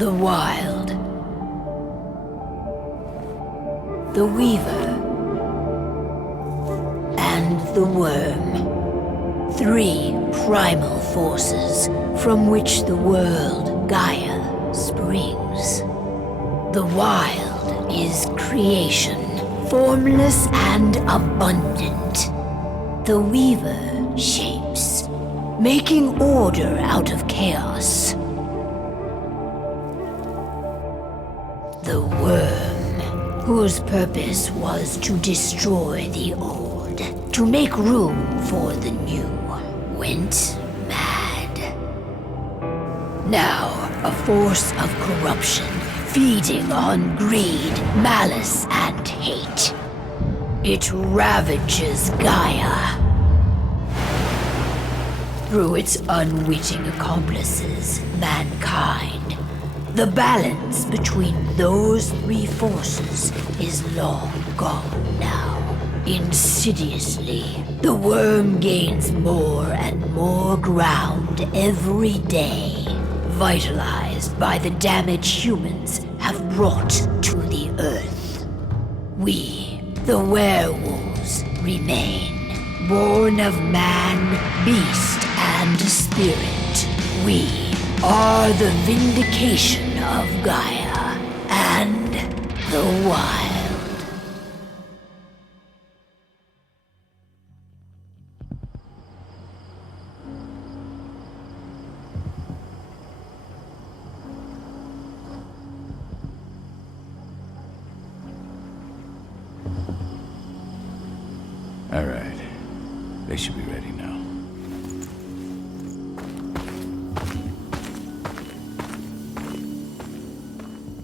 The Wild. The Weaver. And the Worm. Three primal forces from which the world, Gaia, springs. The Wild is creation, formless and abundant. The Weaver shapes, making order out of chaos. The Worm, whose purpose was to destroy the old, to make room for the new, went mad. Now, a force of corruption, feeding on greed, malice, and hate. It ravages Gaia. Through its unwitting accomplices, mankind. The balance between those three forces is long gone now. Insidiously, the worm gains more and more ground every day, vitalized by the damage humans have brought to the earth. We, the werewolves, remain, born of man, beast, and spirit. We are the vindication of Gaia and the Wild. should be ready now.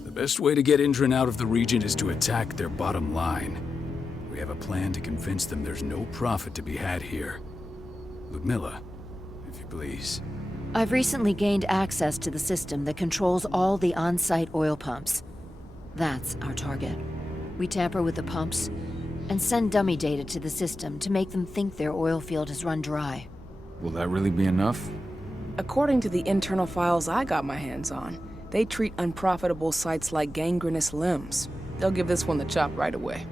The best way to get Indran out of the region is to attack their bottom line. We have a plan to convince them there's no profit to be had here. Ludmilla, if you please. I've recently gained access to the system that controls all the on-site oil pumps. That's our target. We tamper with the pumps and send dummy data to the system to make them think their oil field has run dry. Will that really be enough? According to the internal files I got my hands on, they treat unprofitable sites like gangrenous limbs. They'll give this one the chop right away.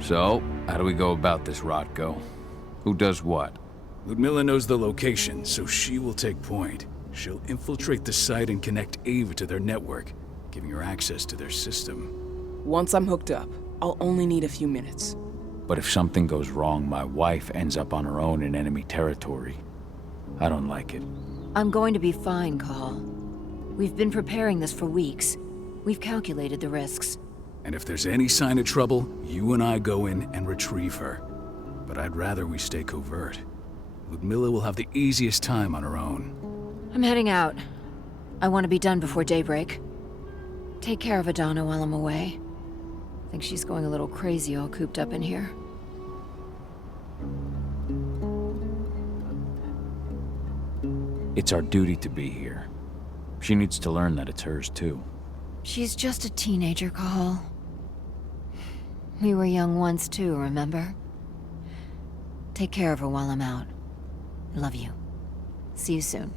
So, how do we go about this, Rotko? Who does what? Ludmilla knows the location, so she will take point. She'll infiltrate the site and connect Ava to their network, giving her access to their system. Once I'm hooked up, I'll only need a few minutes. But if something goes wrong, my wife ends up on her own in enemy territory. I don't like it. I'm going to be fine, Cahal. We've been preparing this for weeks. We've calculated the risks. And if there's any sign of trouble, you and I go in and retrieve her. But I'd rather we stay covert. Ludmilla will have the easiest time on her own. I'm heading out. I want to be done before daybreak. Take care of Adana while I'm away. I think she's going a little crazy all cooped up in here. It's our duty to be here. She needs to learn that it's hers too. She's just a teenager, Cahal. We were young once too, remember? Take care of her while I'm out. I love you. See you soon.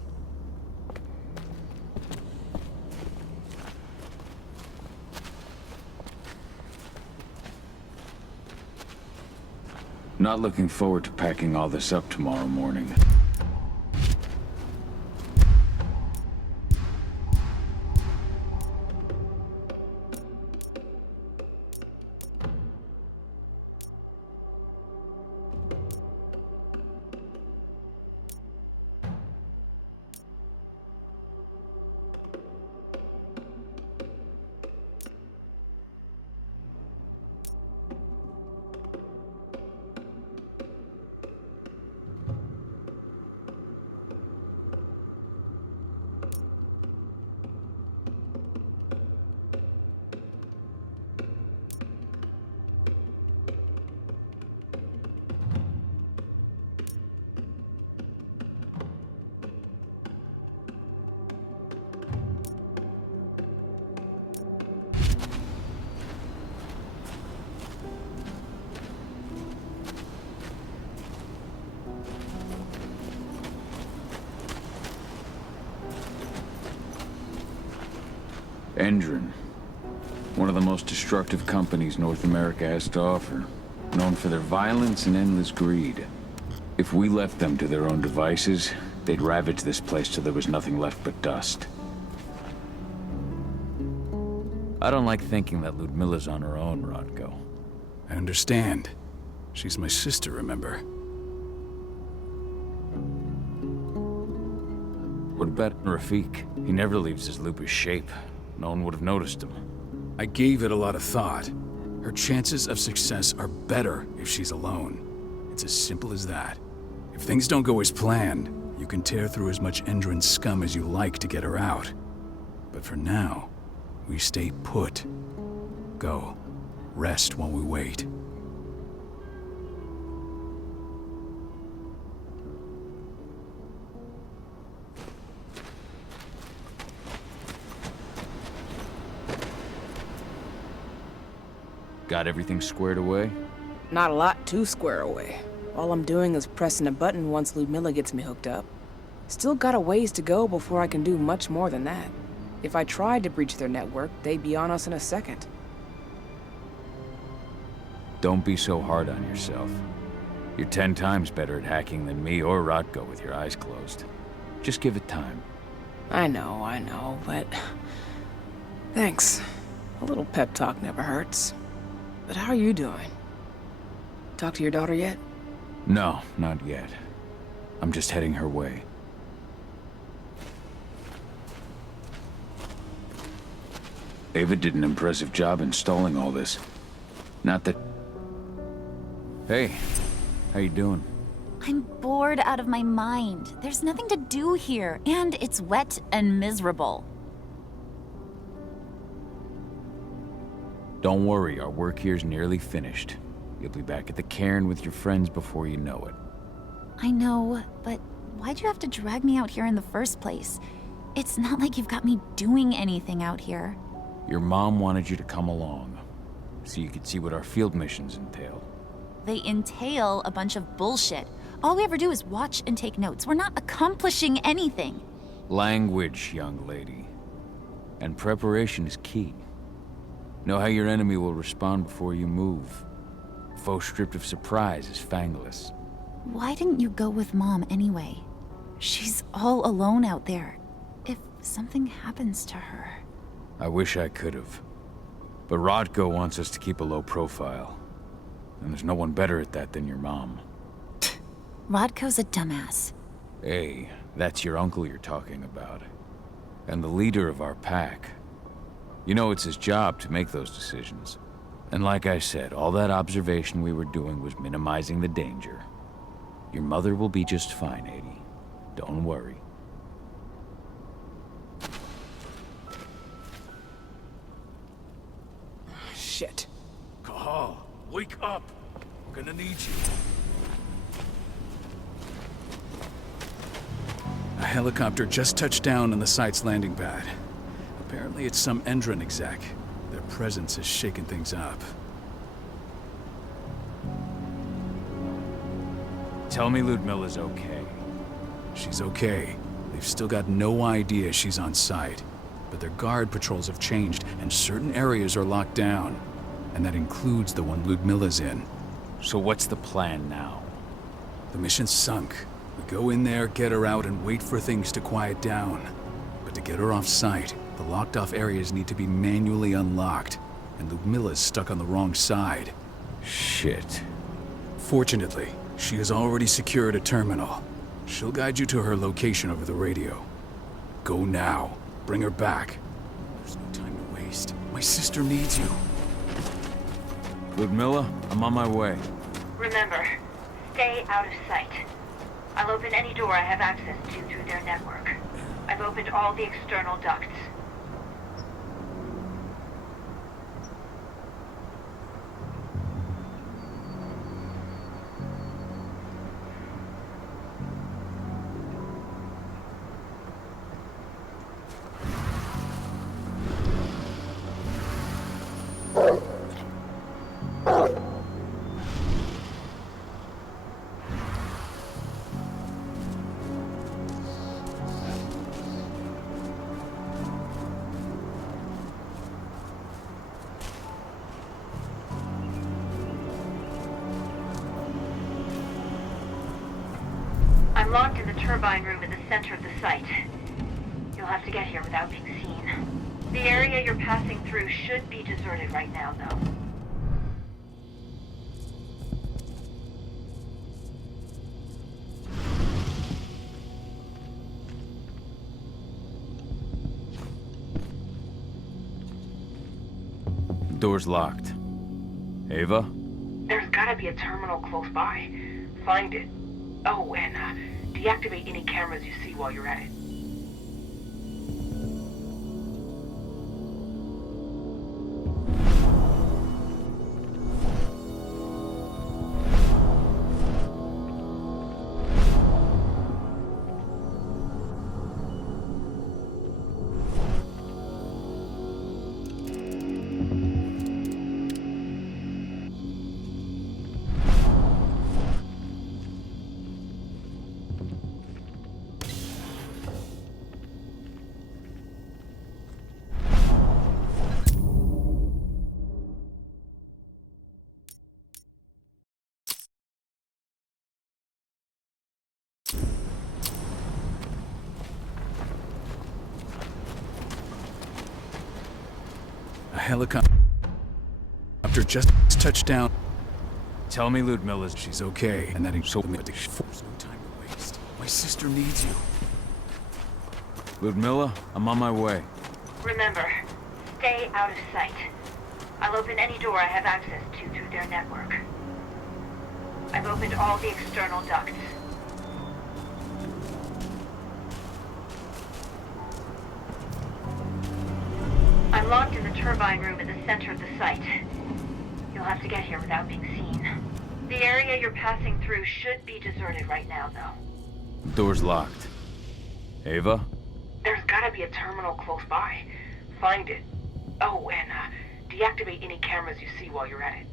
Not looking forward to packing all this up tomorrow morning. Endron. One of the most destructive companies North America has to offer. Known for their violence and endless greed. If we left them to their own devices, they'd ravage this place till there was nothing left but dust. I don't like thinking that Ludmilla's on her own, Rotko. I understand. She's my sister, remember? What about Rafik? He never leaves his lupus shape. No one would have noticed him. I gave it a lot of thought. Her chances of success are better if she's alone. It's as simple as that. If things don't go as planned, you can tear through as much Endron scum as you like to get her out. But for now, we stay put. Go. Rest while we wait. Got everything squared away? Not a lot to square away. All I'm doing is pressing a button once Ludmilla gets me hooked up. Still got a ways to go before I can do much more than that. If I tried to breach their network, they'd be on us in a second. Don't be so hard on yourself. You're 10 times better at hacking than me or Rotko with your eyes closed. Just give it time. I know, but... Thanks. A little pep talk never hurts. But how are you doing? Talk to your daughter yet? No, not yet. I'm just heading her way. Ava did an impressive job installing all this. Not that... Hey, how you doing? I'm bored out of my mind. There's nothing to do here, and it's wet and miserable. Don't worry, our work here's nearly finished. You'll be back at the cairn with your friends before you know it. I know, but why'd you have to drag me out here in the first place? It's not like you've got me doing anything out here. Your mom wanted you to come along, so you could see what our field missions entail. They entail a bunch of bullshit. All we ever do is watch and take notes. We're not accomplishing anything. Language, young lady. And preparation is key. Know how your enemy will respond before you move. Faux stripped of surprise is fangless. Why didn't you go with Mom anyway? She's all alone out there. If something happens to her... I wish I could have. But Rodko wants us to keep a low profile. And there's no one better at that than your mom. Rodko's a dumbass. Hey, that's your uncle you're talking about. And the leader of our pack. You know it's his job to make those decisions. And like I said, all that observation we were doing was minimizing the danger. Your mother will be just fine, Adie. Don't worry. Shit. Cahal, wake up. We're gonna need you. A helicopter just touched down on the site's landing pad. Apparently it's some Endron exec. Their presence has shaken things up. Tell me Ludmilla's okay. She's okay. They've still got no idea she's on site. But their guard patrols have changed, and certain areas are locked down. And that includes the one Ludmilla's in. So what's the plan now? The mission's sunk. We go in there, get her out, and wait for things to quiet down. But to get her off site, the locked-off areas need to be manually unlocked. And Ludmilla's stuck on the wrong side. Shit. Fortunately, she has already secured a terminal. She'll guide you to her location over the radio. Go now. Bring her back. There's no time to waste. My sister needs you. Ludmilla, I'm on my way. Remember, stay out of sight. I'll open any door I have access to through their network. I've opened all the external ducts. I'm locked in the turbine room in the center of the site. You'll have to get here without being seen. The area you're passing through should be deserted right now, though. The door's locked. Ava? There's gotta be a terminal close by. Find it. Oh, and deactivate any cameras you see while you're at it. A helicopter just touched down. Tell me Ludmilla's... She's okay, and that ain't so much. There's no time to waste. My sister needs you. Ludmilla, I'm on my way. Remember, stay out of sight. I'll open any door I have access to through their network. I've opened all the external ducts. I'm locked in the turbine room in the center of the site. You'll have to get here without being seen. The area you're passing through should be deserted right now, though. Door's locked. Ava? There's gotta be a terminal close by. Find it. Oh, and deactivate any cameras you see while you're at it.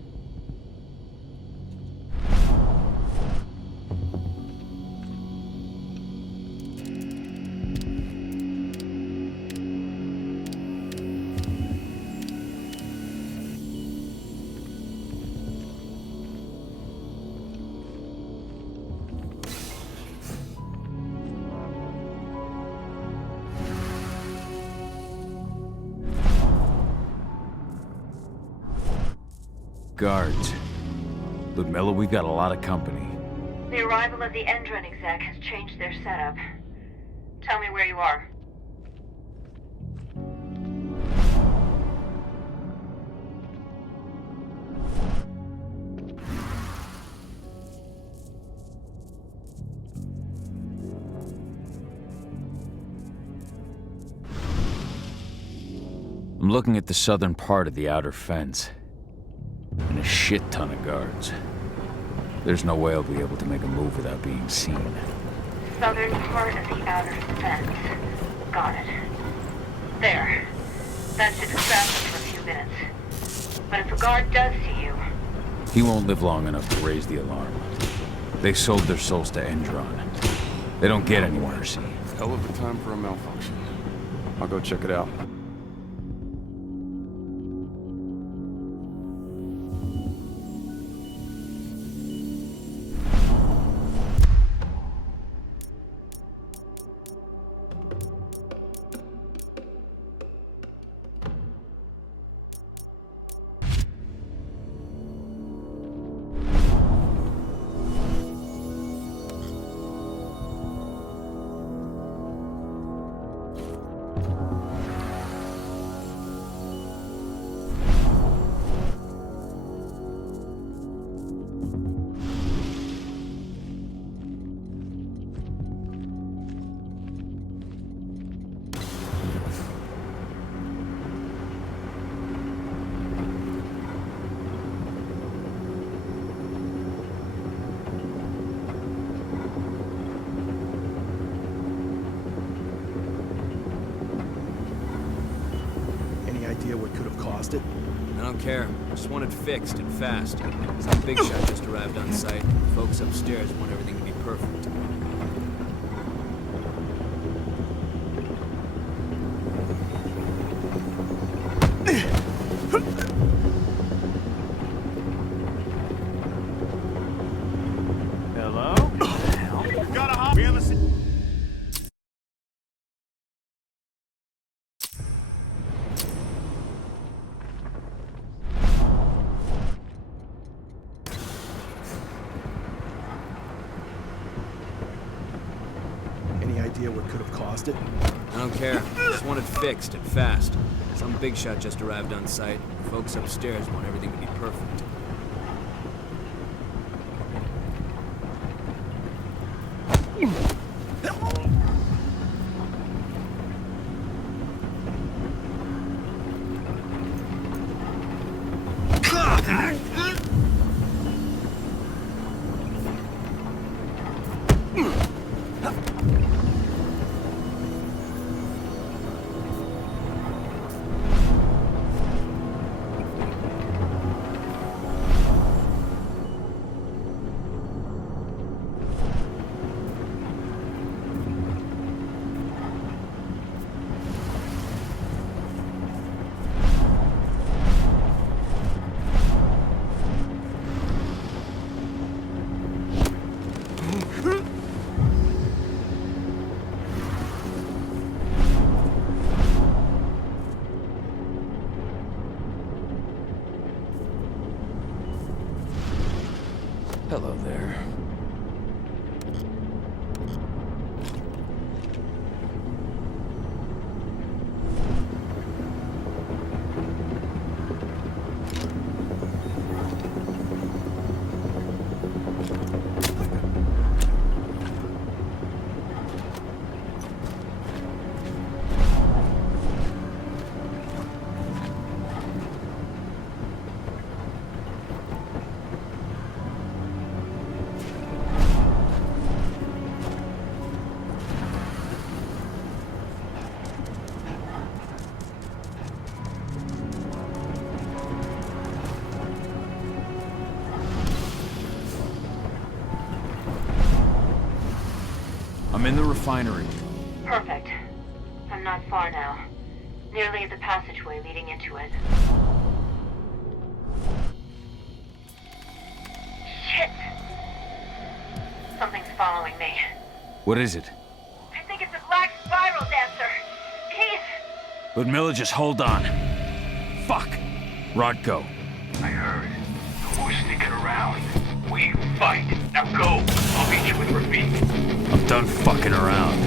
Guards. Ludmilla, we've got a lot of company. The arrival of the Endron exec has changed their setup. Tell me where you are. I'm looking at the southern part of the outer fence. And a shit ton of guards. There's no way I'll be able to make a move without being seen. Southern part of the outer fence. Got it. There. That should distract them for a few minutes. But if a guard does see you... He won't live long enough to raise the alarm. They sold their souls to Endron. They don't get any mercy. Hell of a time for a malfunction. I'll go check it out. What could have caused it? I don't care. I just want it fixed and fast. Some big shot just arrived on site. Folks upstairs want everything to be perfect. Hello? Gotta hop. We on the... What could have caused it? I don't care. I just want it fixed and fast. Some big shot just arrived on site. Folks upstairs want everything to be perfect. Hello there. I'm in the refinery. Perfect. I'm not far now. Nearly at the passageway leading into it. Shit! Something's following me. What is it? I think it's a black spiral dancer. He's... Ludmilla, just hold on. Fuck. Rodko. I heard. Who's sneaking around? We fight. Now go. I'll meet you with Rafik. I'm done fucking around.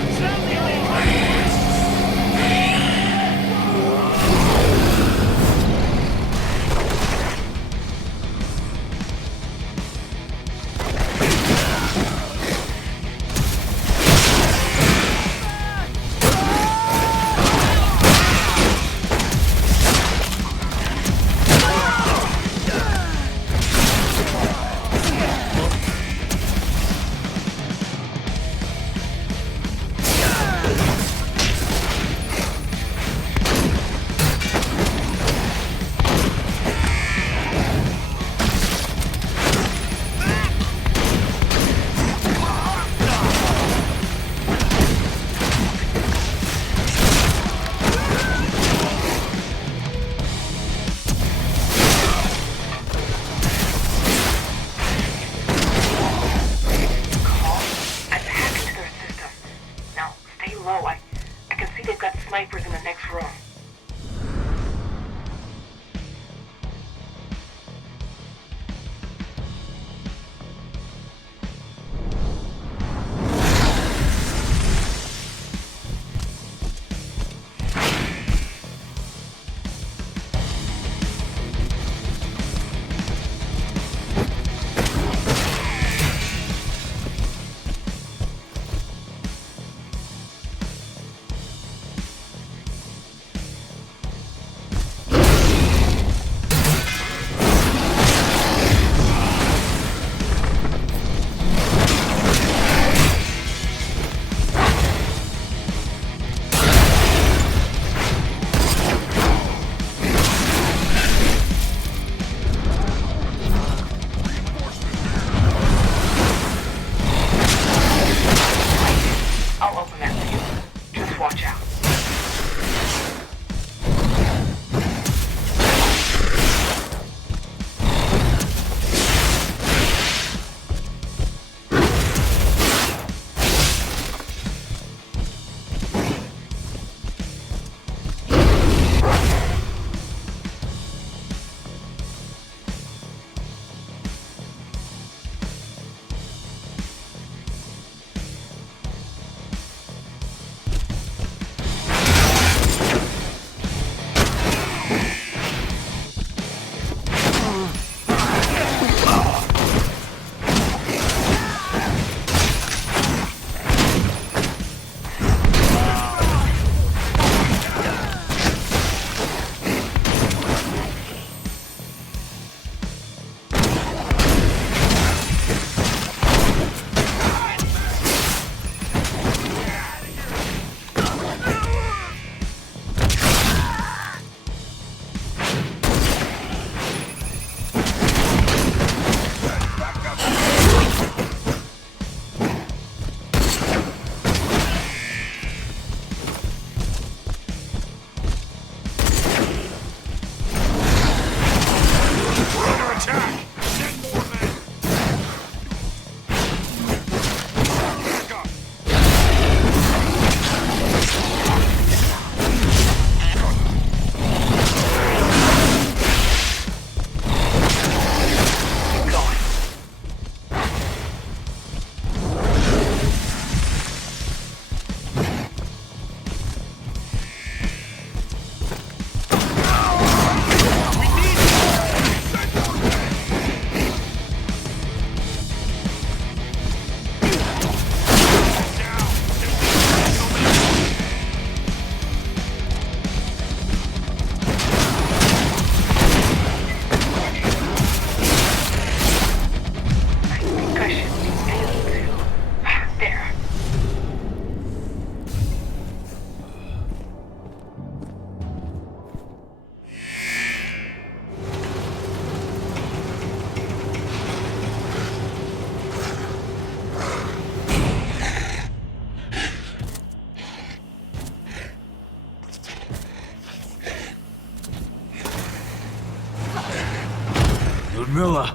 Miller!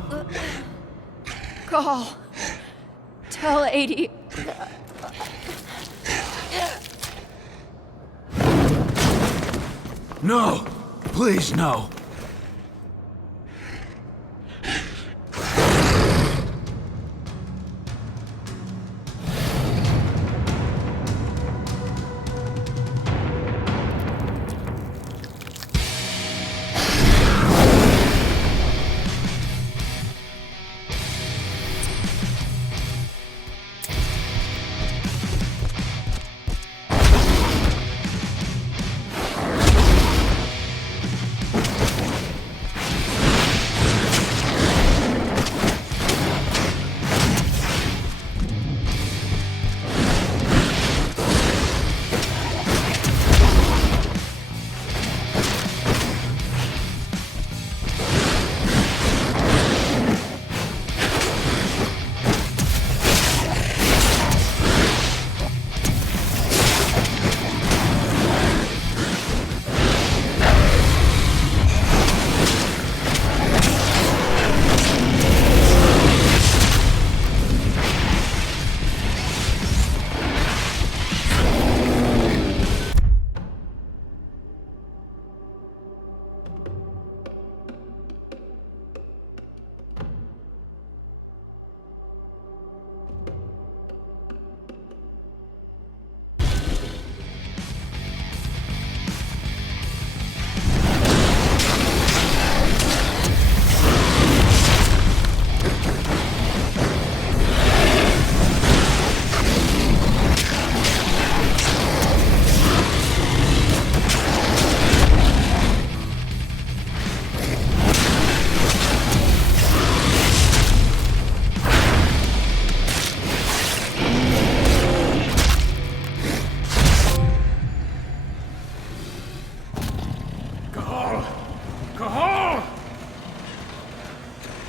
Call. Tell 80. No! Please, no!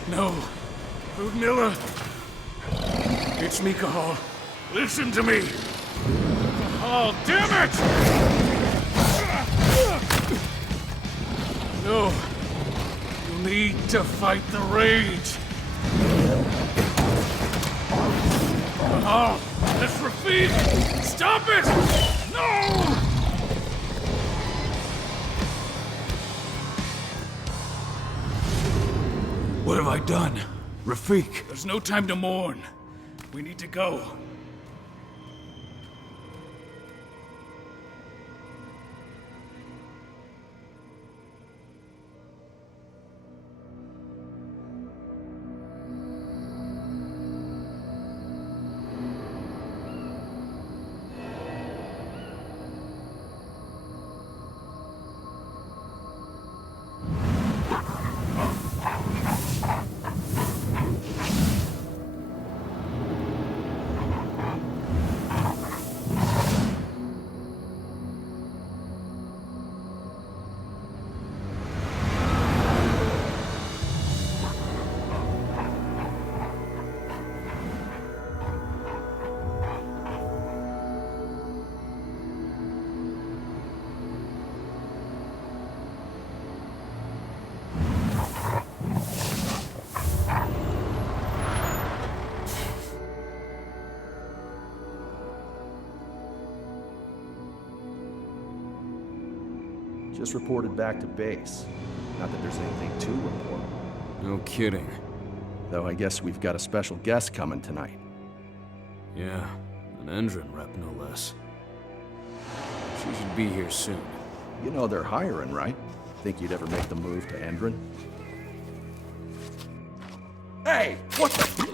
No. Ludmilla. It's me, Cahal. Listen to me. Cahal, damn it! No. You need to fight the rage. Cahal, that's Rafik! Stop it! No! What have I done? Rafik! There's no time to mourn. We need to go. Just reported back to base. Not that there's anything to report. No kidding. Though I guess we've got a special guest coming tonight. Yeah, an Endron rep, no less. She should be here soon. You know they're hiring, right? Think you'd ever make the move to Endron? Hey! What the...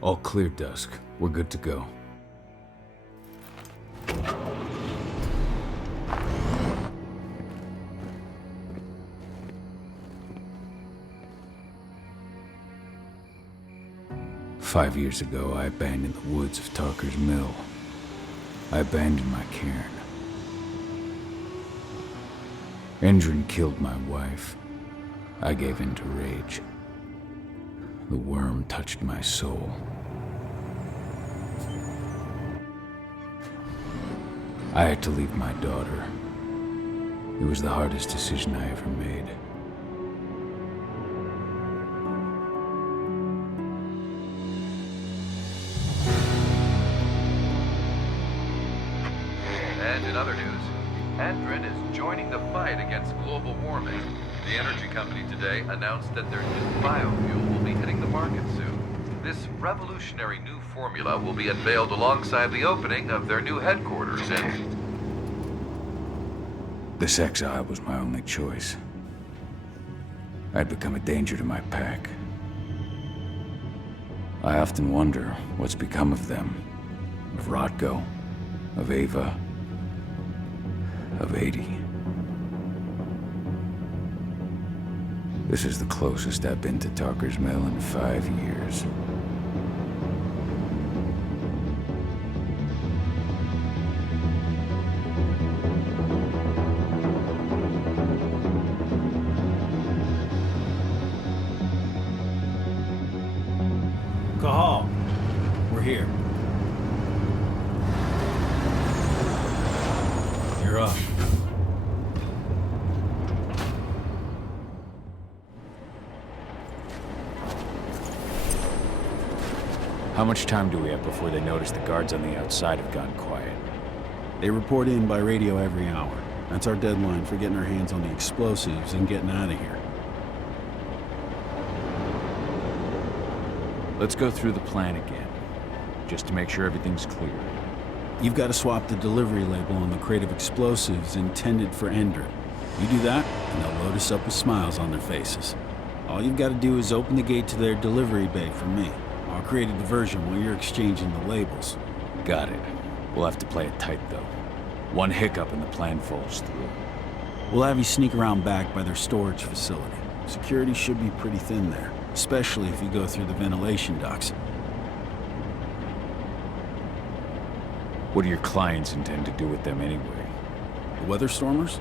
All clear, Dusk. We're good to go. "5 years ago, I abandoned the woods of Tarker's Mill. I abandoned my cairn. Endrin killed my wife. I gave in to rage. The worm touched my soul. I had to leave my daughter. It was the hardest decision I ever made. And in other news, Endrin is joining the fight against global warming. The energy company today announced that their new biofuel will be hitting the market soon. This revolutionary new formula will be unveiled alongside the opening of their new headquarters in... This exile was my only choice. I'd become a danger to my pack. I often wonder what's become of them. Of Rotko, of Ava, of 80. This is the closest I've been to Talker's Mill in 5 years. Cahal, we're here. You're up. How much time do we have before they notice the guards on the outside have gone quiet? They report in by radio every hour. That's our deadline for getting our hands on the explosives and getting out of here. Let's go through the plan again, just to make sure everything's clear. You've got to swap the delivery label on the crate of explosives intended for Endrin. You do that, and they'll load us up with smiles on their faces. All you've got to do is open the gate to their delivery bay for me. I'll create a diversion while you're exchanging the labels. Got it. We'll have to play it tight, though. One hiccup and the plan falls through. We'll have you sneak around back by their storage facility. Security should be pretty thin there, especially if you go through the ventilation ducts. What do your clients intend to do with them anyway? The Weatherstormers?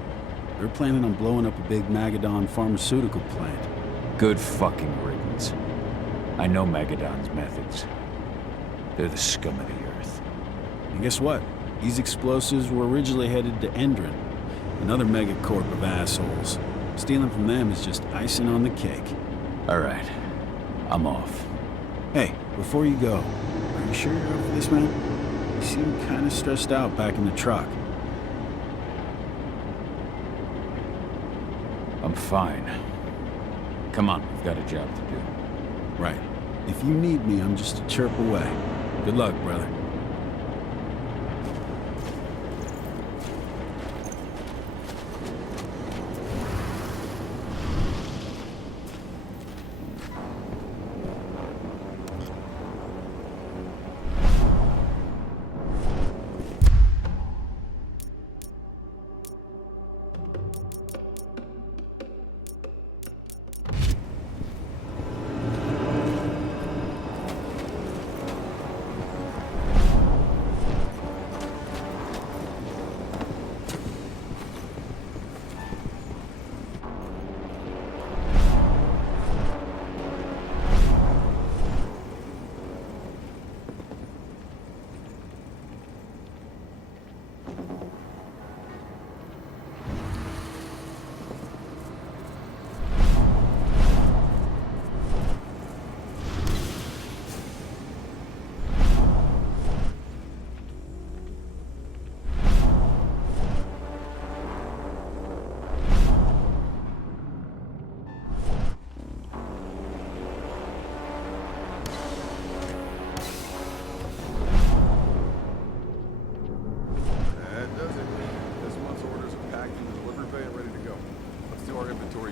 They're planning on blowing up a big Magadon pharmaceutical plant. Good fucking riddance. I know Magadon's methods. They're the scum of the earth. And guess what? These explosives were originally headed to Endrin, another megacorp of assholes. Stealing from them is just icing on the cake. All right. I'm off. Hey, before you go, are you sure you're up for this, man? You seem kind of stressed out back in the truck. I'm fine. Come on, we've got a job to do. Right. If you need me, I'm just a chirp away. Good luck, brother.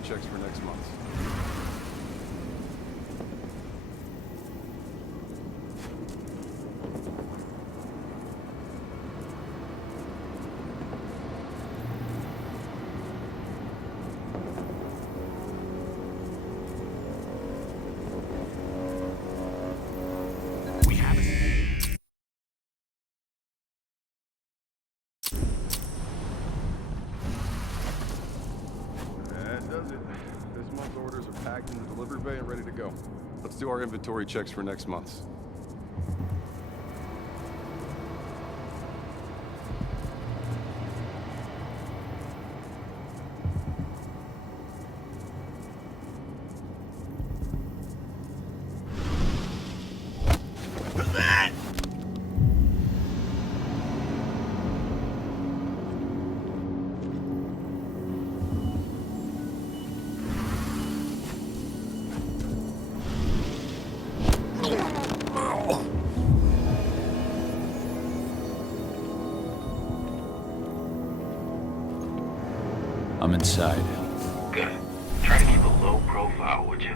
Checks for next month. We have it. go. Let's do our inventory checks for next month's. I'm inside. Good. Try to keep a low profile, would you?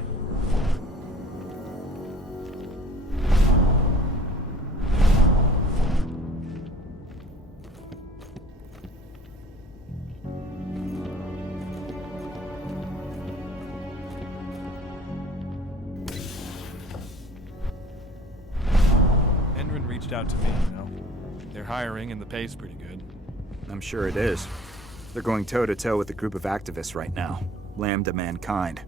Endrin reached out to me, you know. They're hiring and the pay's pretty good. I'm sure it is. They're going toe-to-toe with a group of activists right now. Lambda Mankind.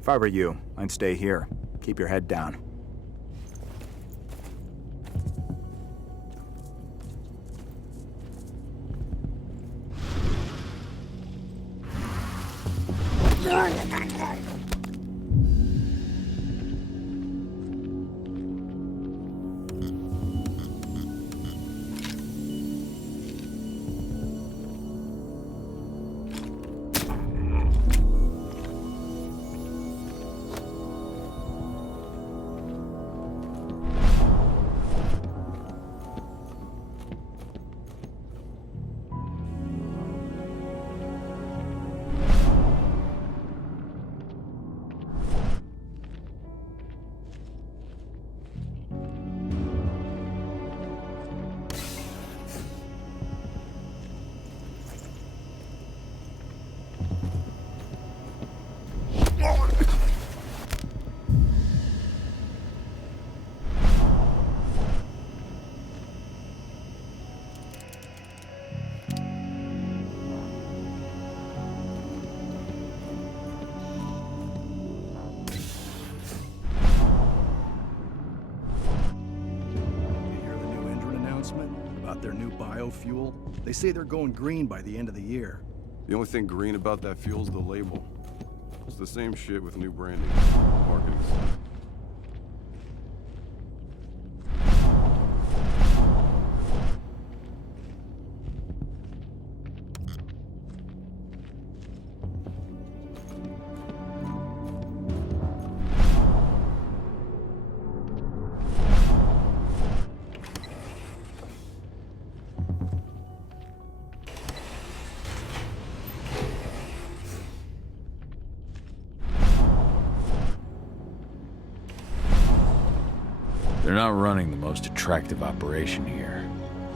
If I were you, I'd stay here. Keep your head down. About their new biofuel. They say they're going green by the end of the year. The only thing green about that fuel's the label. It's the same shit with new branding. Marketing stuff. They're not running the most attractive operation here.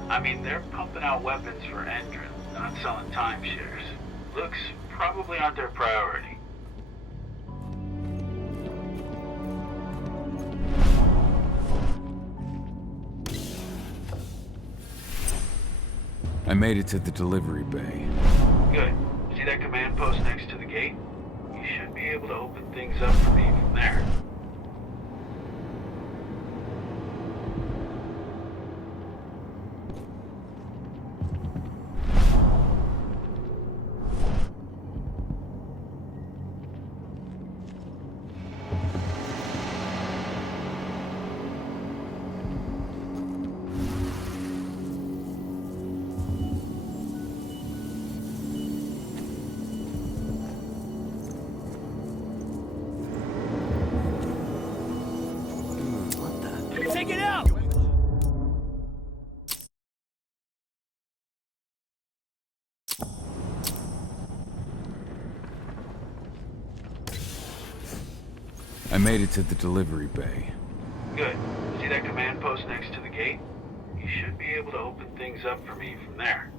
I mean, they're pumping out weapons for Endrin, not selling timeshares. Looks probably aren't their priority. I made it to the delivery bay. Good. See that command post next to the gate? You should be able to open things up for me from there. Take it out! I made it to the delivery bay. Good. See that command post next to the gate? You should be able to open things up for me from there.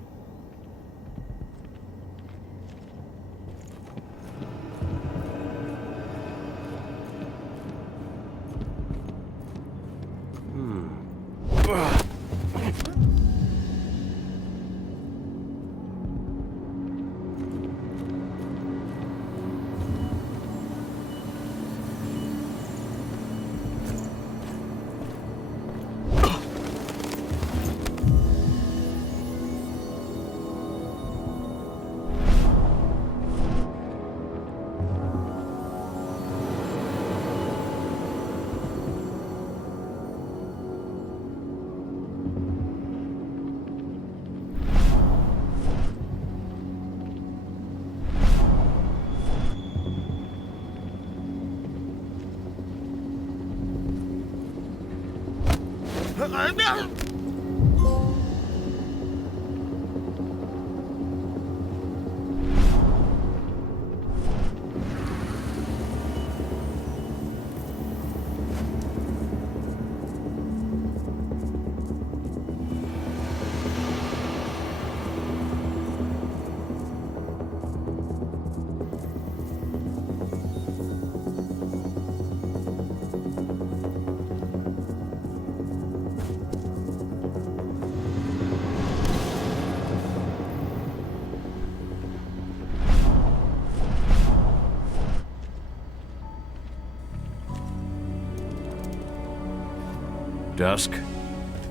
Dusk,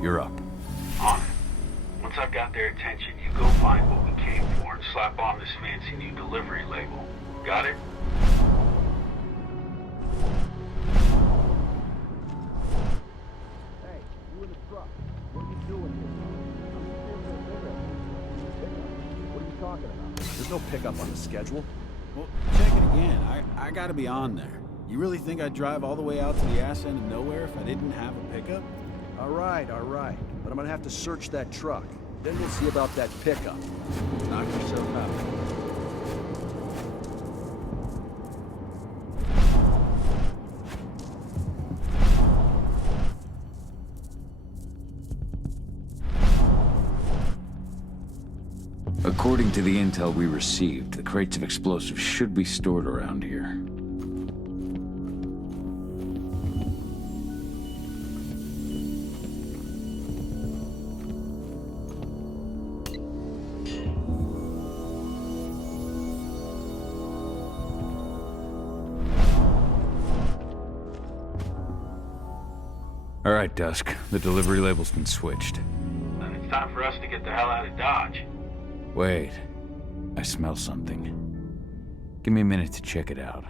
you're up. On it. Once I've got their attention, you go find what we came for and slap on this fancy new delivery label. Got it? Hey, you in the truck. What are you doing here? What are you talking about? There's no pickup on the schedule. Well, check it again. I gotta be on there. You really think I'd drive all the way out to the ass end of nowhere if I didn't have a pickup? All right. But I'm gonna have to search that truck. Then we'll see about that pickup. Knock yourself out. According to the intel we received, the crates of explosives should be stored around here. All right, Dusk. The delivery label's been switched. Then it's time for us to get the hell out of Dodge. Wait. I smell something. Give me a minute to check it out.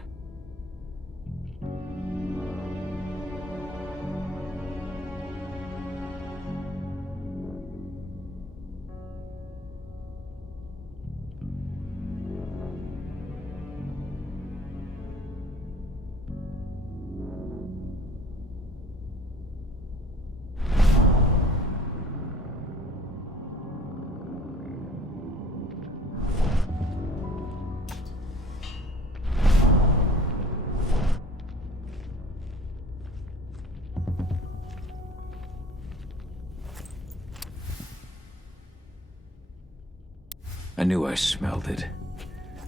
I knew I smelled it.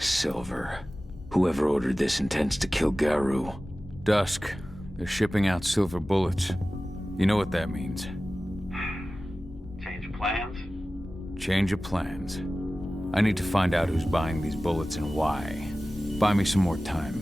Silver. Whoever ordered this intends to kill Garu. Dusk. They're shipping out silver bullets. You know what that means. Change of plans? Change of plans. I need to find out who's buying these bullets and why. Buy me some more time.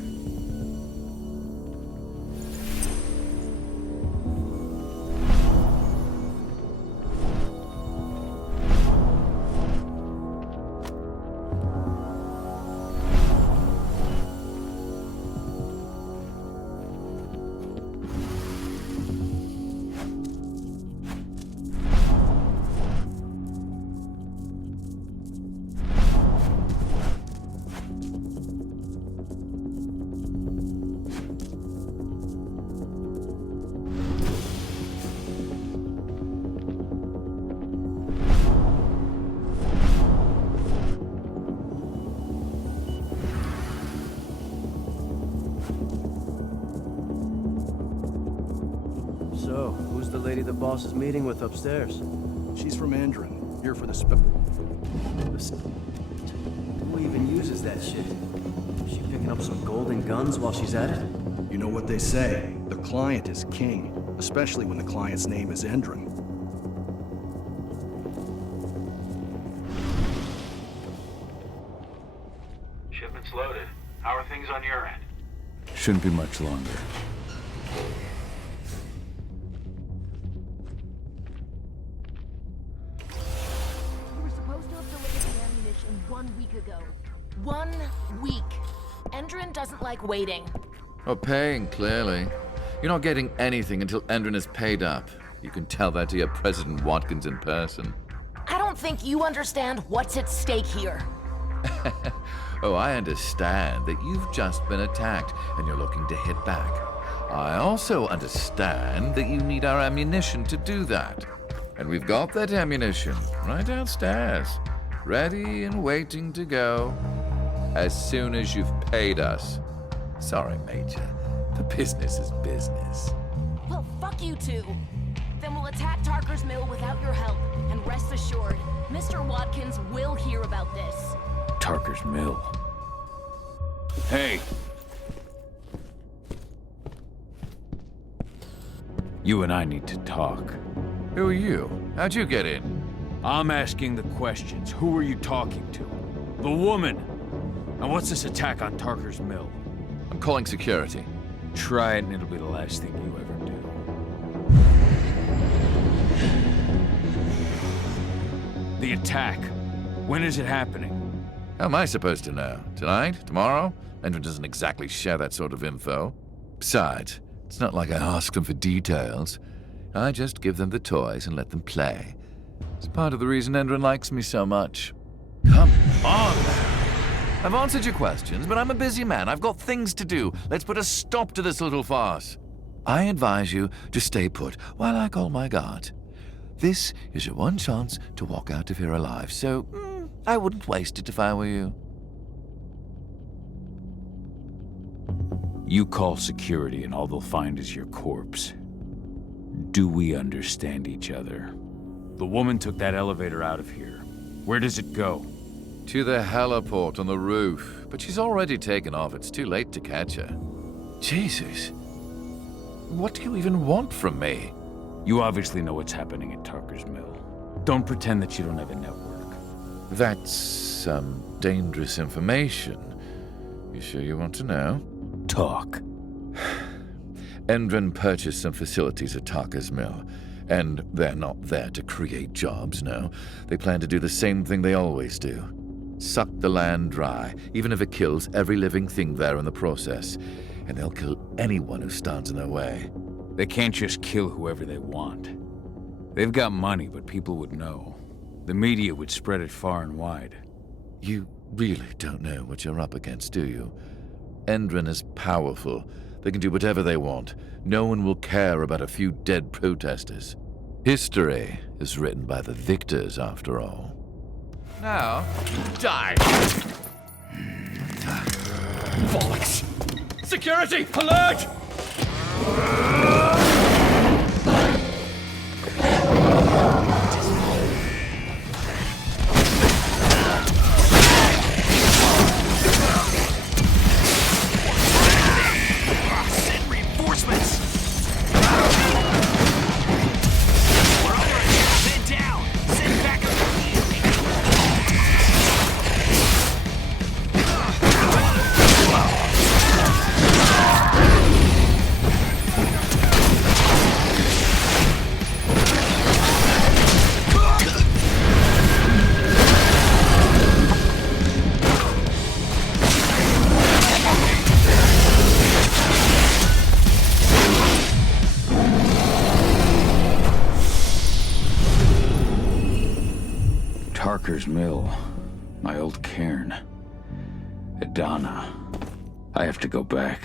So, who's the lady the boss is meeting with upstairs? She's from Endron, here for the Who even uses that shit? Is she picking up some golden guns while she's at it? You know what they say, the client is king, especially when the client's name is Endron. Shipment's loaded. How are things on your end? Shouldn't be much longer. We were supposed to have delivered the ammunition 1 week ago. 1 week. Endron doesn't like waiting. Well, paying, clearly. You're not getting anything until Endron is paid up. You can tell that to your President Watkins in person. I don't think you understand what's at stake here. Oh, I understand that you've just been attacked and you're looking to hit back. I also understand that you need our ammunition to do that. And we've got that ammunition right downstairs, ready and waiting to go as soon as you've paid us. Sorry, Major. The business is business. Well, fuck you two. Then we'll attack Tarker's Mill without your help. And rest assured, Mr. Watkins will hear about this. Tarker's Mill. Hey! You and I need to talk. Who are you? How'd you get in? I'm asking the questions. Who are you talking to? The woman! And what's this attack on Tarker's Mill? I'm calling security. Try it and it'll be the last thing you ever do. The attack. When is it happening? How am I supposed to know? Tonight? Tomorrow? Andrew doesn't exactly share that sort of info. Besides, it's not like I ask them for details. I just give them the toys and let them play. It's part of the reason Endron likes me so much. Come on! I've answered your questions, but I'm a busy man. I've got things to do. Let's put a stop to this little farce. I advise you to stay put while I call my guard. This is your one chance to walk out of here alive, so I wouldn't waste it if I were you. You call security and all they'll find is your corpse. Do we understand each other? The woman took that elevator out of here. Where does it go? To the heliport on the roof. But she's already taken off. It's too late to catch her. Jesus. What do you even want from me? You obviously know what's happening at Tarker's Mill. Don't pretend that you don't have a network. That's some dangerous information. You sure you want to know? Talk. Endron purchased some facilities at Tarker's Mill. And they're not there to create jobs, no. They plan to do the same thing they always do. Suck the land dry, even if it kills every living thing there in the process. And they'll kill anyone who stands in their way. They can't just kill whoever they want. They've got money, but people would know. The media would spread it far and wide. You really don't know what you're up against, do you? Endron is powerful. They can do whatever they want. No one will care about a few dead protesters. History is written by the victors, after all. Now, die! Bollocks! Security! Alert! Send reinforcements! We're over it! Men down! Send backup immediately! Tarker's Mill. My old cairn. Adana. I have to go back.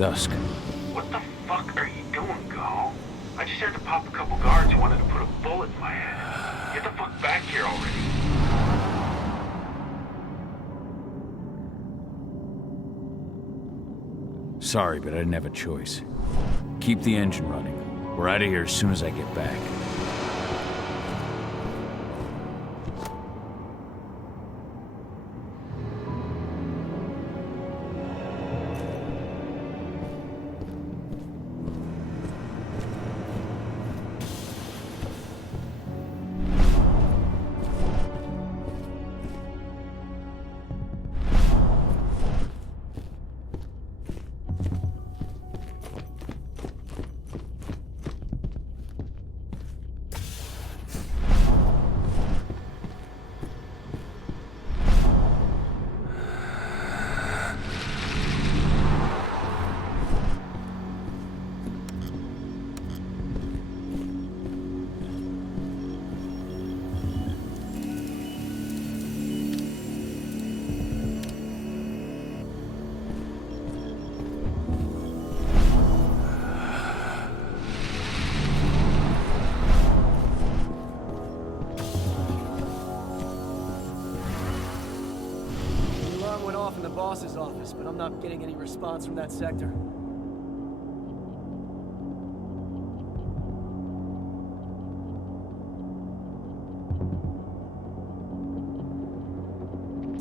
dusk. What the fuck are you doing, Gall? I just had to pop a couple guards who wanted to put a bullet in my head. Get the fuck back here already. Sorry, but I didn't have a choice. Keep the engine running. We're out of here as soon as I get back. In the boss's office, but I'm not getting any response from that sector.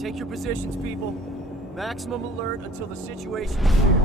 Take your positions, people. Maximum alert until the situation's clear.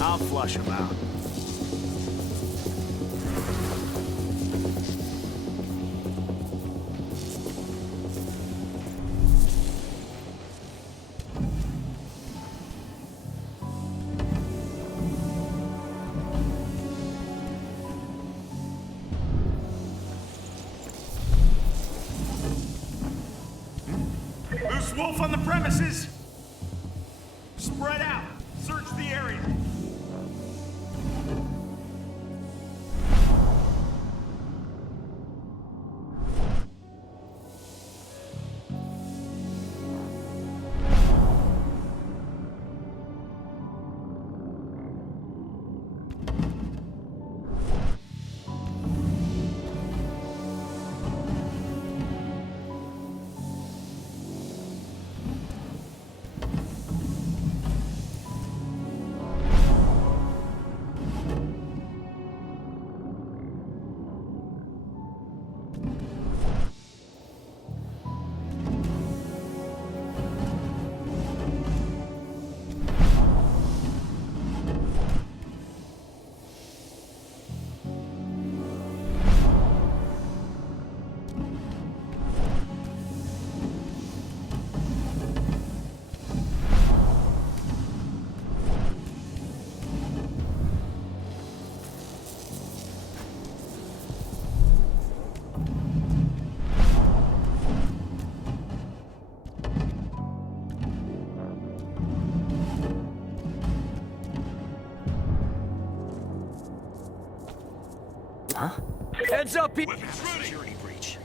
I'll flush him out. Loose wolf on the premises! Spread out! Search the area! Huh? Heads up, people! Security breach.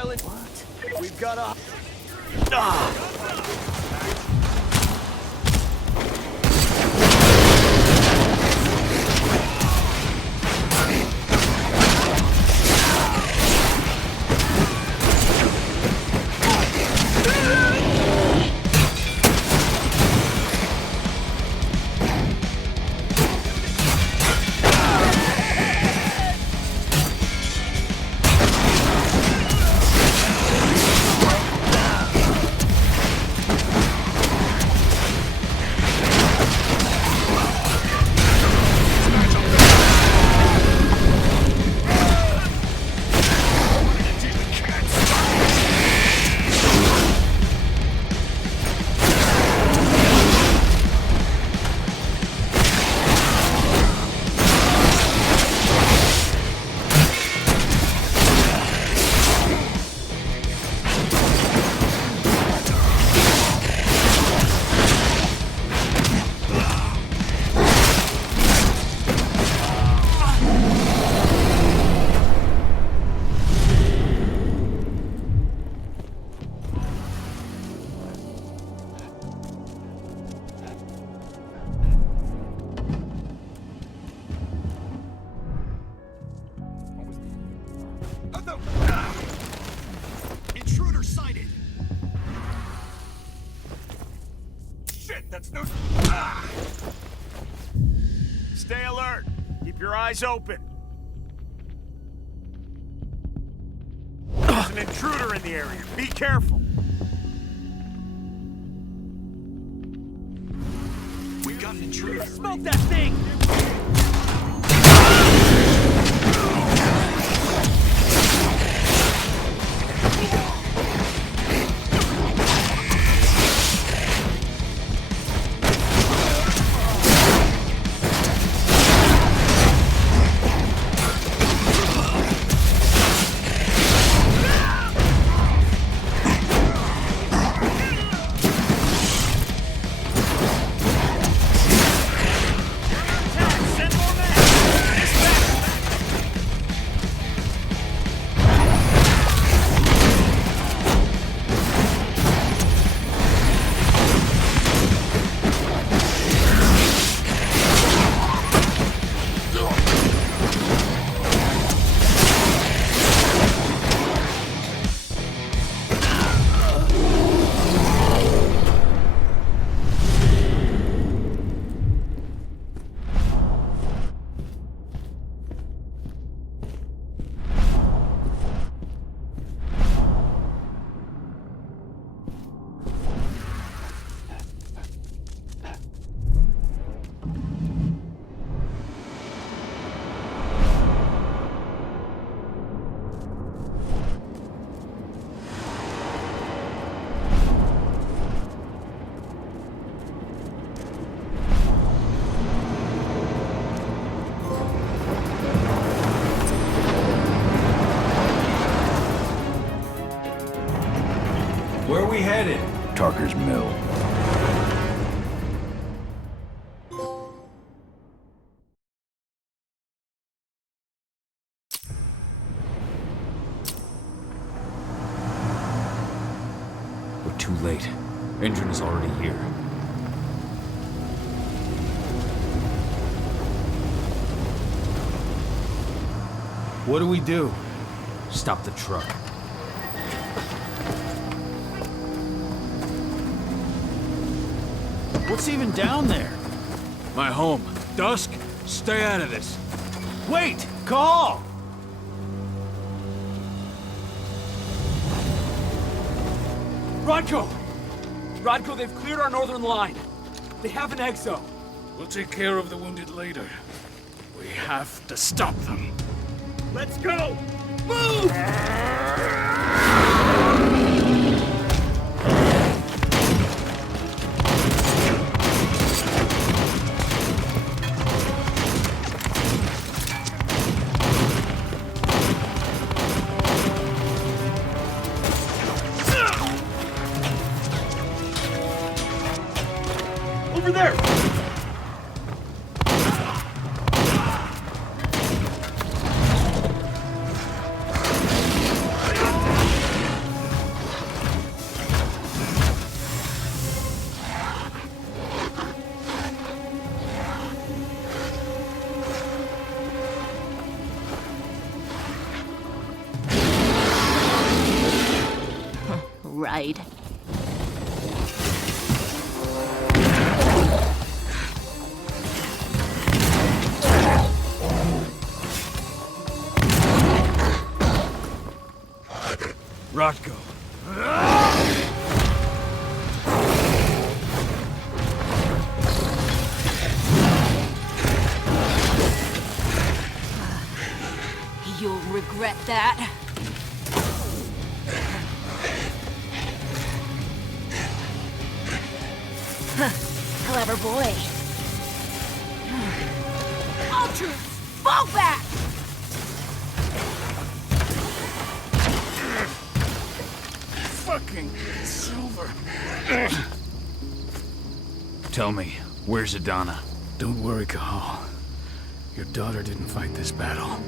violent. What? We've got a... Intruder sighted! Shit, that's no... Stay alert. Keep your eyes open. There's an intruder in the area. Be careful. We've got an intruder. Smoke that thing! Where are we headed? Tarker's Mill. We're too late. Engine is already here. What do we do? Stop the truck. What's even down there? My home. Dusk, stay out of this. Wait! Call! Rodko! Rodko, they've cleared our northern line. They have an exo. We'll take care of the wounded later. We have to stop them. Let's go! Move! Over there! ride. Rotko. You'll regret that. Clever boy. Ultras, fall back! Fucking Silver. Tell me, where's Adana? Don't worry, Cahal. Your daughter didn't fight this battle.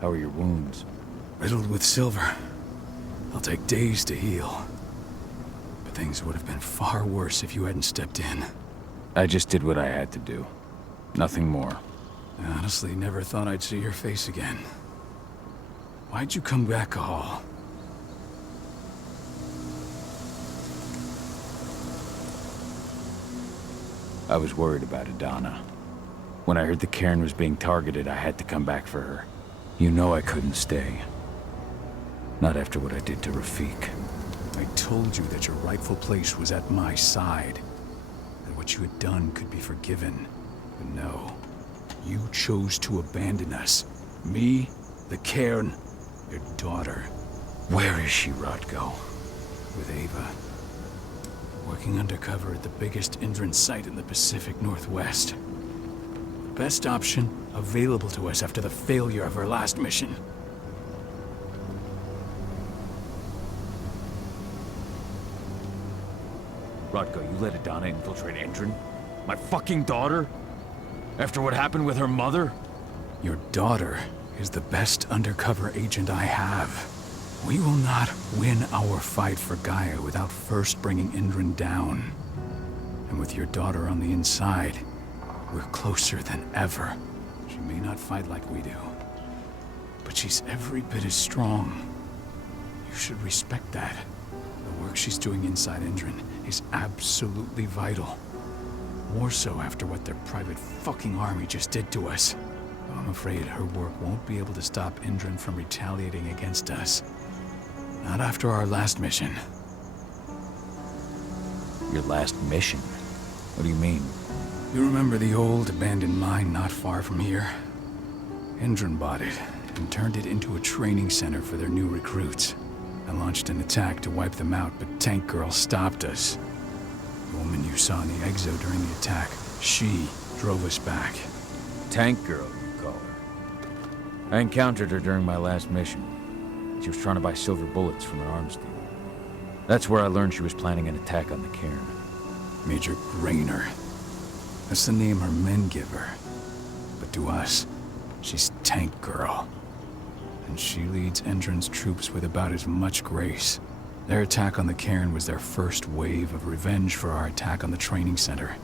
How are your wounds? Riddled with silver. They'll take days to heal. But things would have been far worse if you hadn't stepped in. I just did what I had to do. Nothing more. I honestly never thought I'd see your face again. Why'd you come back, Cahal? I was worried about Adana. When I heard the cairn was being targeted, I had to come back for her. You know I couldn't stay. Not after what I did to Rafik. I told you that your rightful place was at my side. That what you had done could be forgiven. But no. You chose to abandon us. Me, the cairn, your daughter. Where is she, Rotko? With Ava. Working undercover at the biggest Indran site in the Pacific Northwest. The best option available to us after the failure of our last mission. Rotko, you let Adana infiltrate Indran? My fucking daughter? After what happened with her mother? Your daughter is the best undercover agent I have. We will not win our fight for Gaia without first bringing Indran down. And with your daughter on the inside, we're closer than ever. She may not fight like we do, but she's every bit as strong. You should respect that. The work she's doing inside Indran is absolutely vital. More so after what their private fucking army just did to us. I'm afraid her work won't be able to stop Indran from retaliating against us. Not after our last mission. Your last mission? What do you mean? You remember the old abandoned mine not far from here? Indran bought it and turned it into a training center for their new recruits. I launched an attack to wipe them out, but Tank Girl stopped us. The woman you saw in the exo during the attack, she drove us back. Tank Girl, you call her. I encountered her during my last mission. She was trying to buy silver bullets from an arms dealer. That's where I learned she was planning an attack on the cairn. Major Grainer. That's the name her men give her. But to us, she's Tank Girl. And she leads Indran's troops with about as much grace. Their attack on the cairn was their first wave of revenge for our attack on the training center.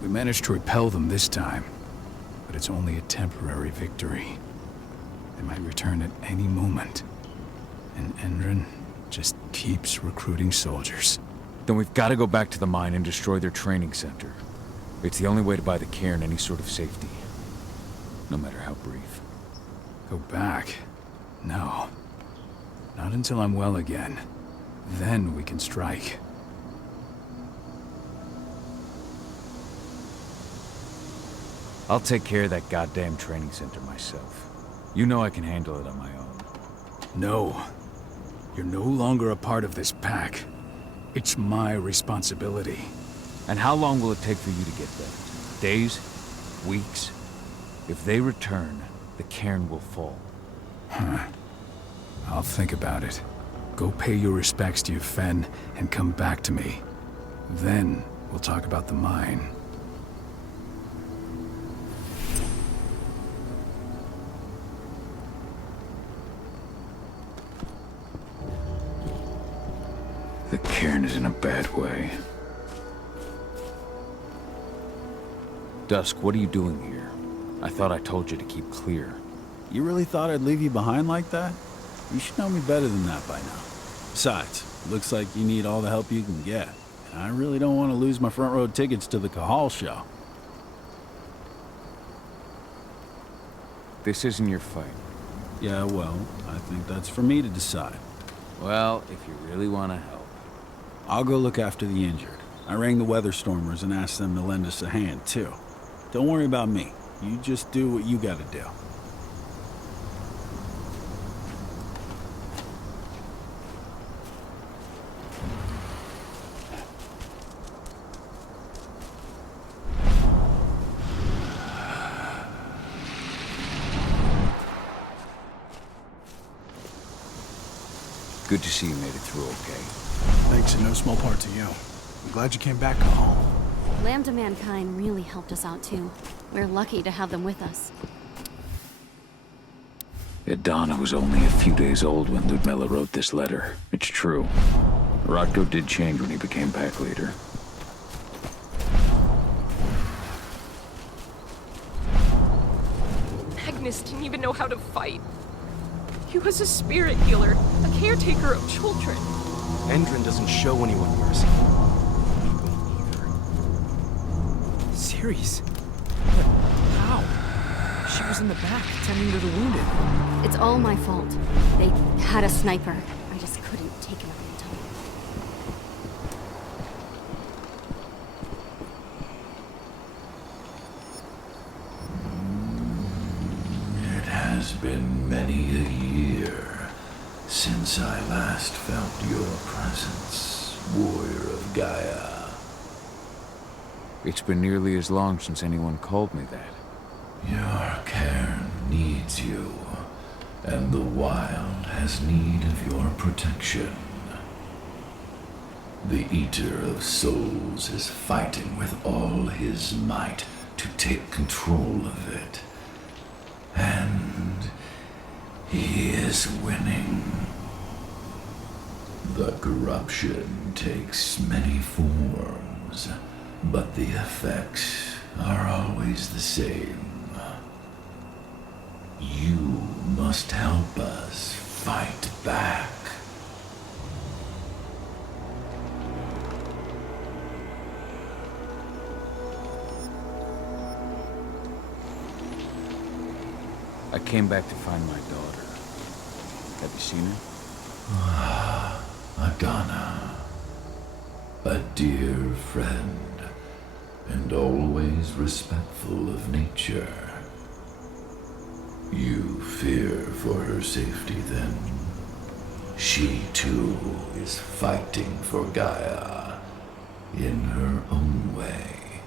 We managed to repel them this time, but it's only a temporary victory. They might return at any moment. And Indran just keeps recruiting soldiers. Then we've got to go back to the mine and destroy their training center. It's the only way to buy the cairn any sort of safety. No matter how brief. Go back? No. Not until I'm well again. Then we can strike. I'll take care of that goddamn training center myself. You know I can handle it on my own. No. You're no longer a part of this pack. It's my responsibility. And how long will it take for you to get there? Days? Weeks? If they return, the cairn will fall. Huh. I'll think about it. Go pay your respects to your Fen and come back to me. Then we'll talk about the mine. The cairn is in a bad way. Dusk, what are you doing here? I thought I told you to keep clear. You really thought I'd leave you behind like that? You should know me better than that by now. Besides, it looks like you need all the help you can get. And I really don't want to lose my front row tickets to the Cahal show. This isn't your fight. Yeah, well, I think that's for me to decide. Well, if you really want to help. I'll go look after the injured. I rang the Weatherstormers and asked them to lend us a hand, too. Don't worry about me. You just do what you gotta do. Good to see you made it through okay. Thanks in no small part to you. I'm glad you came back home. Lambda Mankind really helped us out too. We're lucky to have them with us. Donna was only a few days old when Ludmilla wrote this letter. It's true. Rodko did change when he became pack leader. Magnus didn't even know how to fight. He was a spirit healer, a caretaker of children. Endrin doesn't show anyone mercy. We won't either. Ceres? But how? She was in the back, tending to the wounded. It's all my fault. They had a sniper. I just couldn't take him out in time. It has been many a year since I last felt your presence, warrior of Gaia. It's been nearly as long since anyone called me that. Your cairn needs you, and the wild has need of your protection. The Eater of Souls is fighting with all his might to take control of it. And he is winning. The corruption takes many forms, but the effects are always the same. You must help us fight back. I came back to find my daughter. Have you seen her? Adana, a dear friend, and always respectful of nature. You fear for her safety, then? She, too, is fighting for Gaia in her own way.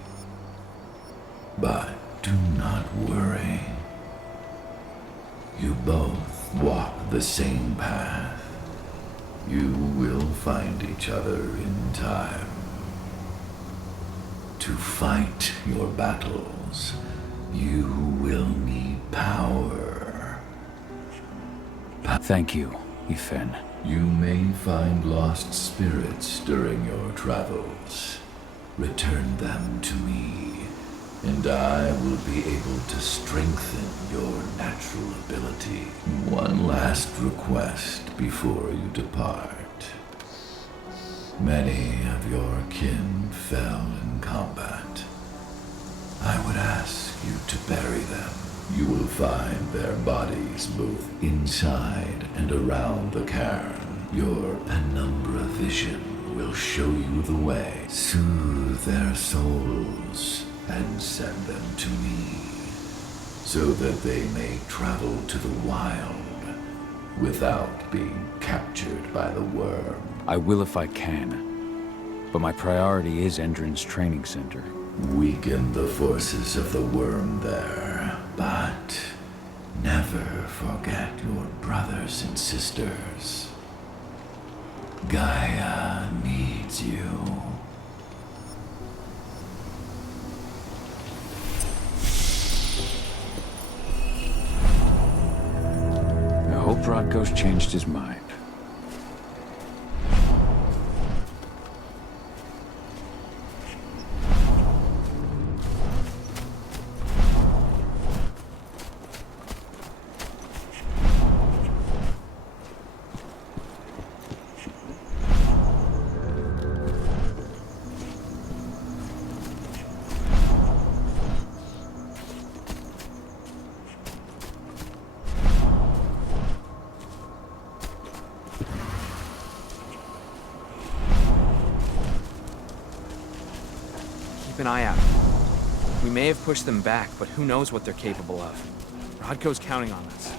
But do not worry. You both walk the same path. You will find each other in time. To fight your battles, you will need power. Thank you, Ifen. You may find lost spirits during your travels. Return them to me, and I will be able to strengthen your natural ability. One last request before you depart. Many of your kin fell in combat. I would ask you to bury them. You will find their bodies both inside and around the cairn. Your penumbra vision will show you the way. Soothe their souls and send them to me, so that they may travel to the wild without being captured by the worm. I will if I can, but my priority is Endrin's training center. Weaken the forces of the worm there, but never forget your brothers and sisters. Gaia needs you. I hope Rodko's changed his mind. an eye out. We may have pushed them back, but who knows what they're capable of. Rodko's counting on us.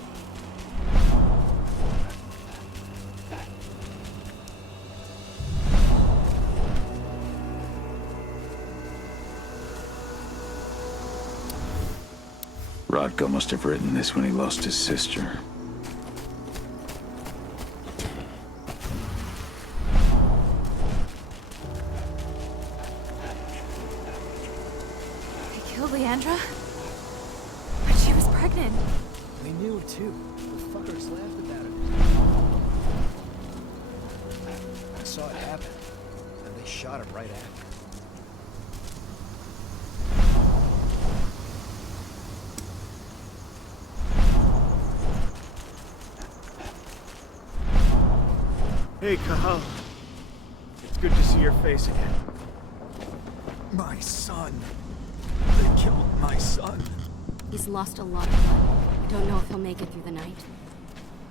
Rodko must have written this when he lost his sister. They killed Leandra? But she was pregnant. We knew it too. The fuckers laughed about it. I saw it happen, and they shot him right after. Hey, Cahal. It's good to see your face again. My son. They killed my son. He's lost a lot of blood. I don't know if he'll make it through the night.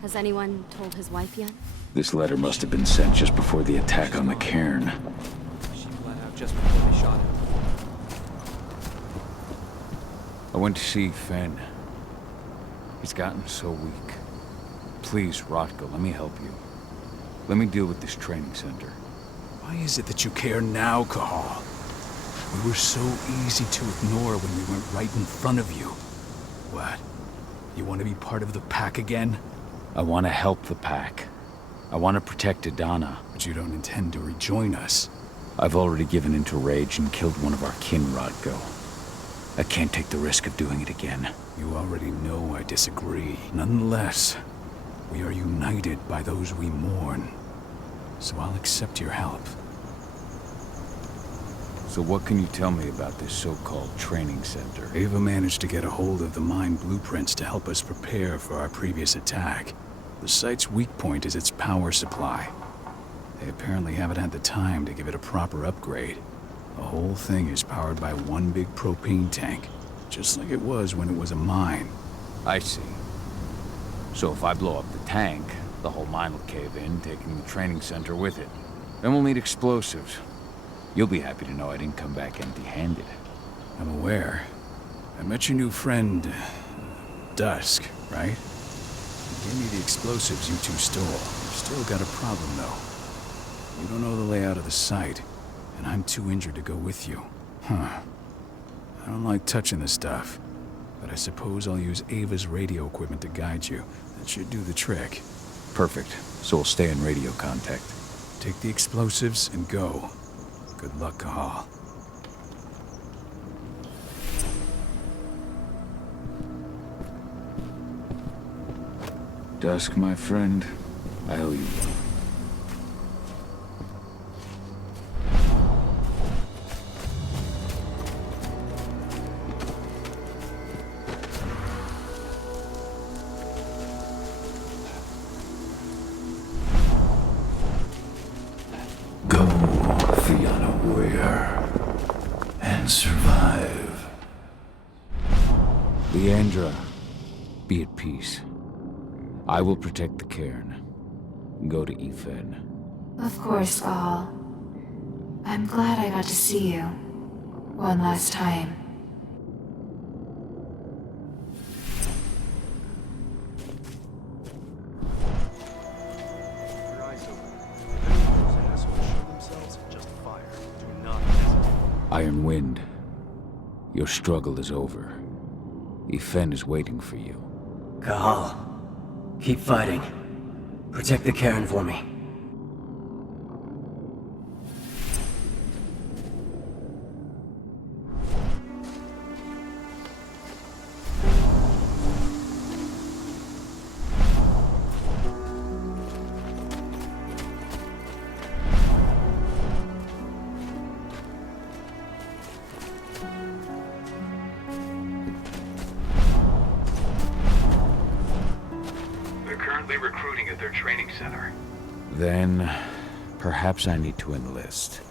Has anyone told his wife yet? This letter must have been sent just before the attack on the cairn. She bled out just before they shot him. I went to see Fenn. He's gotten so weak. Please, Rodko, let me help you. Let me deal with this training center. Why is it that you care now, Cahal? We were so easy to ignore when we went right in front of you. What? You want to be part of the pack again? I want to help the pack. I want to protect Adana. But you don't intend to rejoin us. I've already given into rage and killed one of our kin, Rodko. I can't take the risk of doing it again. You already know I disagree. Nonetheless, we are united by those we mourn. So I'll accept your help. So what can you tell me about this so-called training center? Ava managed to get a hold of the mine blueprints to help us prepare for our previous attack. The site's weak point is its power supply. They apparently haven't had the time to give it a proper upgrade. The whole thing is powered by one big propane tank, just like it was when it was a mine. I see. So if I blow up the tank, the whole mine will cave in, taking the training center with it. Then we'll need explosives. You'll be happy to know I didn't come back empty-handed. I'm aware. I met your new friend, Dusk, right? He gave me the explosives you two stole. You've still got a problem, though. You don't know the layout of the site, and I'm too injured to go with you. Huh. I don't like touching the stuff, but I suppose I'll use Ava's radio equipment to guide you. That should do the trick. Perfect. So we'll stay in radio contact. Take the explosives and go. Good luck, Cahal. Dusk, my friend, I owe you one. And survive. Leandra, be at peace. I will protect the cairn. Go to Ethan. Of course, Cahal. I'm glad I got to see you. One last time. Iron Wind, your struggle is over. Ethan is waiting for you. Cahal, keep fighting. Protect the cairn for me. Recruiting at their training center. Then, perhaps I need to enlist.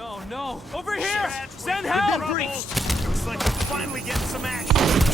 No, no! Over here! Send help! Looks like we're finally getting some action.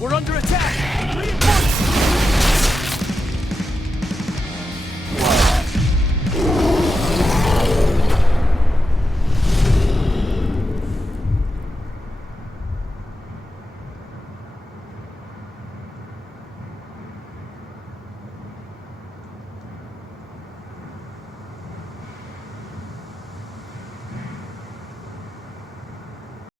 We're under attack! Reinforcements!